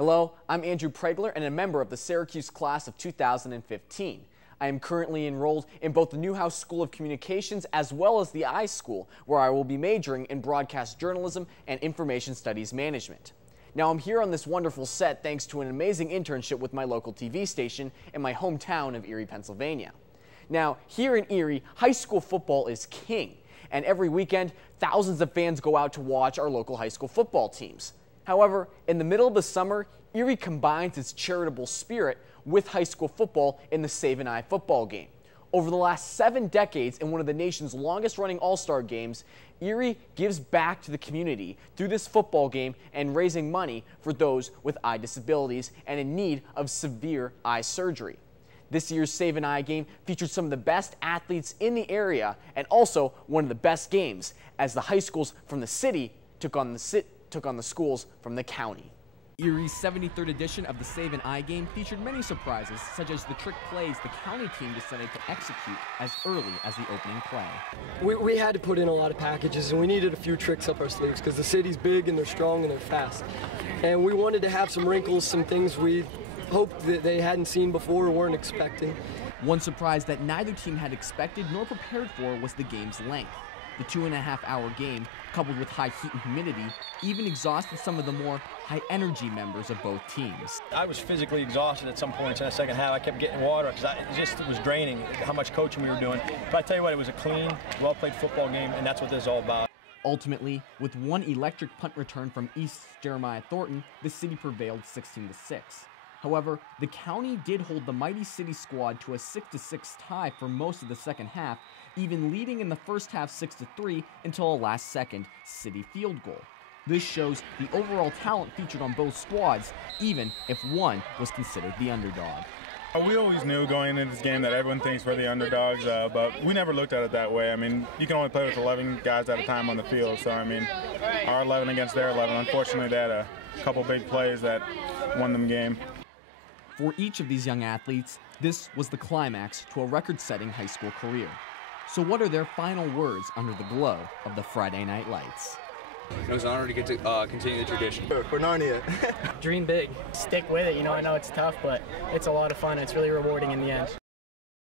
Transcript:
Hello, I'm Andrew Pregler and a member of the Syracuse class of 2015. I am currently enrolled in both the Newhouse School of Communications as well as the iSchool, where I will be majoring in broadcast journalism and information studies management. Now I'm here on this wonderful set thanks to an amazing internship with my local TV station in my hometown of Erie, Pennsylvania. Now here in Erie, high school football is king, and every weekend thousands of fans go out to watch our local high school football teams. However, in the middle of the summer, Erie combines its charitable spirit with high school football in the Save an Eye football game. Over the last 7 decades, in one of the nation's longest-running all-star games, Erie gives back to the community through this football game and raising money for those with eye disabilities and in need of severe eye surgery. This year's Save an Eye game featured some of the best athletes in the area and also one of the best games, as the high schools from the city took on the schools from the county. Erie's 73rd edition of the Save an Eye game featured many surprises, such as the trick plays the county team decided to execute as early as the opening play. We had to put in a lot of packages, and we needed a few tricks up our sleeves because the city's big and they're strong and they're fast. And we wanted to have some wrinkles, some things we hoped that they hadn't seen before or weren't expecting. One surprise that neither team had expected nor prepared for was the game's length. The 2.5-hour game, coupled with high heat and humidity, even exhausted some of the more high-energy members of both teams. I was physically exhausted at some points in the second half. I kept getting water because it was draining how much coaching we were doing. But I tell you what, it was a clean, well-played football game, and that's what this is all about. Ultimately, with one electric punt return from East's Jeremiah Thornton, the city prevailed 16-6. However, the county did hold the mighty city squad to a 6-6 tie for most of the second half, even leading in the first half 6-3 until a last-second city field goal. This shows the overall talent featured on both squads, even if one was considered the underdog. We always knew going into this game that everyone thinks we're the underdogs, but we never looked at it that way. I mean, you can only play with 11 guys at a time on the field, so I mean, our 11 against their 11, unfortunately they had a couple big plays that won them the game. For each of these young athletes, this was the climax to a record-setting high school career. So what are their final words under the glow of the Friday night lights? It was an honor to get to continue the tradition. For Narnia. Dream big. Stick with it. I know it's tough, but it's a lot of fun. It's really rewarding in the end.